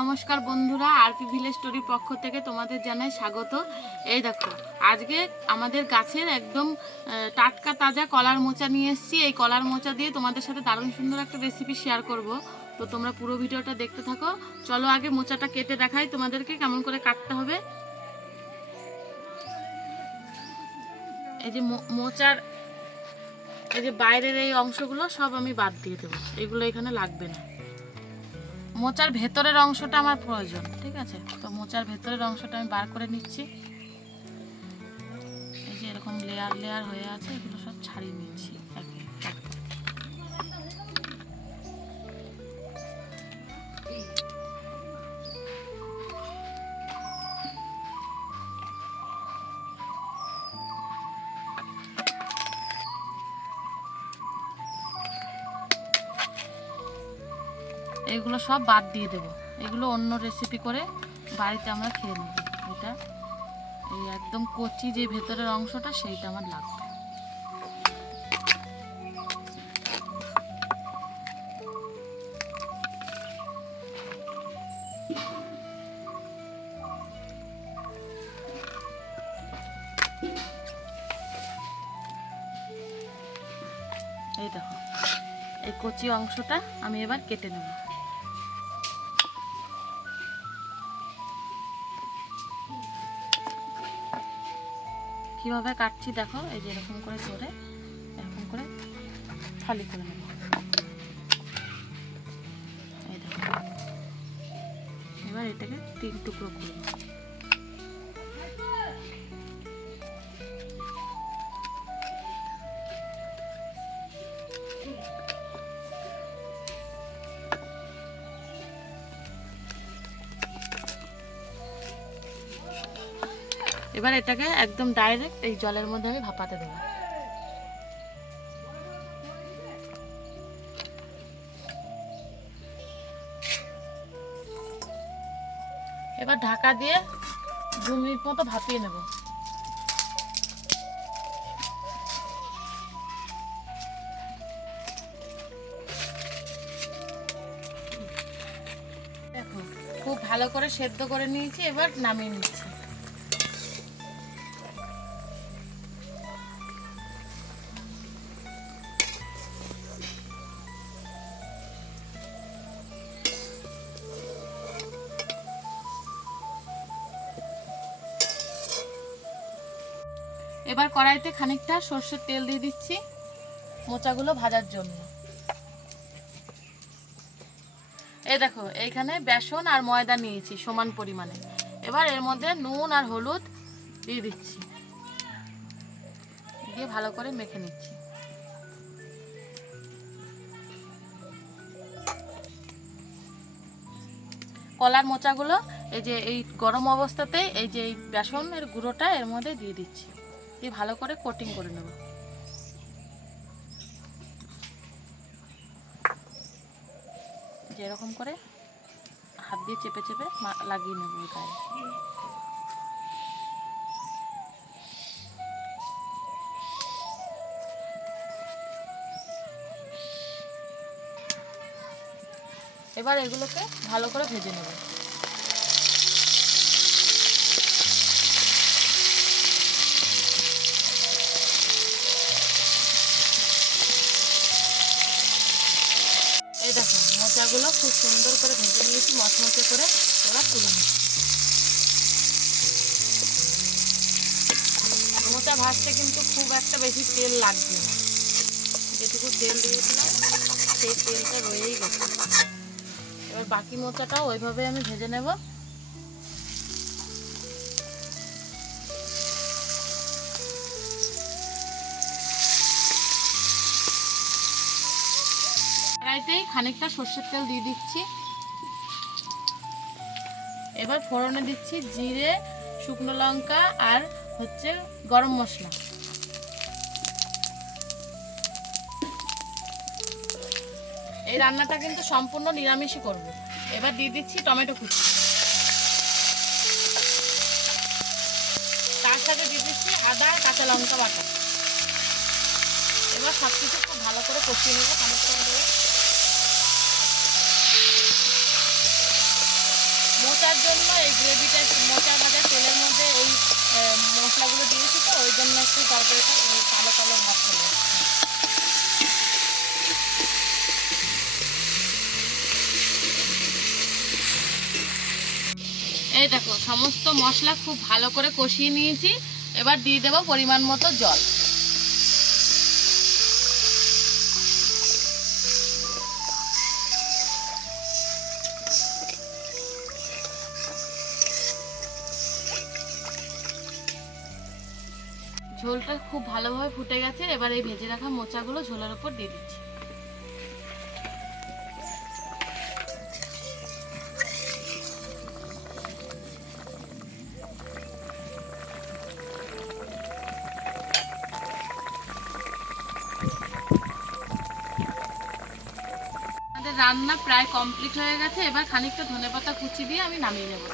নমস্কার বন্ধুরা, RP village স্টোরির পক্ষ থেকে তোমাদের জানাই স্বাগত। এই দেখো, আজকে আমাদের গাছের একদম টাটকা তাজা কলার মোচা নিয়ে এসেছি। এই কলার মোচা দিয়ে তোমাদের সাথে দারুণ সুন্দর একটা রেসিপি শেয়ার করব। তো তোমরা পুরো ভিডিওটা দেখতে থাকো। চলো আগে মোচাটা কেটে দেখাই তোমাদেরকে কেমন করে কাটতে হবে। এই যে মোচার এই যে বাইরের এই অংশগুলো সব আমি বাদ দিয়ে দেবো, এগুলো এখানে লাগবে না। মোচার ভেতরের অংশটা আমার প্রয়োজন, ঠিক আছে? তো মোচার ভেতরের অংশটা আমি বার করে নিচ্ছি। এই যে এরকম লেয়ার লেয়ার হয়ে আছে, এগুলো সব ছাড়িয়ে নিচ্ছি। এগুলো সব বাদ দিয়ে দেবো, এগুলো অন্য রেসিপি করে বাড়িতে আমরা খেয়ে নেব। এটা এই একদম কচি যে ভেতরের অংশটা সেইটা আমার লাগবে। এই দেখো, এই কচি অংশটা আমি এবার কেটে নেব। কিভাবে কাটছি দেখো, এই যে এরকম করে ধরে এরকম করে ফালি করে নেব। এই দেখো, এবার এটাকে 3 টুকরো করে নেব। এবার এটাকে একদম ডাইরেক্ট এই জলের মধ্যে আমি ভাপাতে দেবো। এবার ঢাকা দিয়ে 2 মিনিট মতো ভাপিয়ে নেব। দেখো, খুব ভালো করে সেদ্ধ করে নিয়েছি, এবার নামিয়ে নিচ্ছি। এবার কড়াইতে খানিকটা সর্ষের তেল দিয়ে দিচ্ছি মোচাগুলো ভাজার জন্য। এই দেখো, এইখানে বেসন আর ময়দা নিয়েছি সমান পরিমাণে। এবার এর মধ্যে নুন আর হলুদ দিয়ে দিচ্ছি, দিয়ে ভালো করে মেখে নিচ্ছি। কলার মোচাগুলো এই যে এই গরম অবস্থাতেই এই যে এই বেসনের গুঁড়োটা এর মধ্যে দিয়ে দিচ্ছি, দিয়ে ভালো করে কোটিং করে নেব। যেরকম করে হাত দিয়ে চেপে চেপে লাগিয়ে নেব গায়ে। এবার এগুলোকে ভালো করে ভেজে নেব। এই দেখো, মোচাগুলো খুব সুন্দর করে ভেজে নিয়েছি মচমচে করে। এবার তুলে নিচ্ছি। মোচা ভাজতে কিন্তু খুব একটা বেশি তেল লাগবে না, যেটুকু তেল দিয়েছিলাম সেই তেলটা রয়েই গেছে। এবার বাকি মোচাটাও ওইভাবে আমি ভেজে নেব। কড়াইতেই খানিকটা সর্ষের তেল দিয়ে দিচ্ছি। এবার ফোড়নে দিচ্ছি জিরে, শুকনো লঙ্কা আর হচ্ছে গরম মশলা। এই রান্নাটা কিন্তু সম্পূর্ণ নিরামিষই করব। এবার দিয়ে দিচ্ছি টমেটো কুচি, তার সাথে দিয়ে দিচ্ছি আদা আর কাঁচা লঙ্কা বাটা। এবার সব কিছু খুব ভালো করে কষিয়ে নেবো টমেটো দিয়ে। মোচার জন্য এই গ্রেভিটা, মোচা ভাজা তেলের মধ্যে এই মশলাগুলো দিয়েছি, তো ওই জন্য একটু তরকারিটা ওই কালো কালো ভাব চলে এসেছে। এই দেখো সমস্ত মশলা খুব ভালো করে কষিয়ে নিয়েছি। এবার দিয়ে দেবো পরিমাণ মতো জল। ঝোলটা খুব ভালোভাবে ফুটে গেছে। এবার এই ভেজে রাখা মোচাগুলো ঝোলের উপর দিয়ে দিচ্ছি। আমাদের রান্না প্রায় কমপ্লিট হয়ে গেছে। এবার খানিকটা ধনেপাতা কুচি দিয়ে আমি নামিয়ে নেব।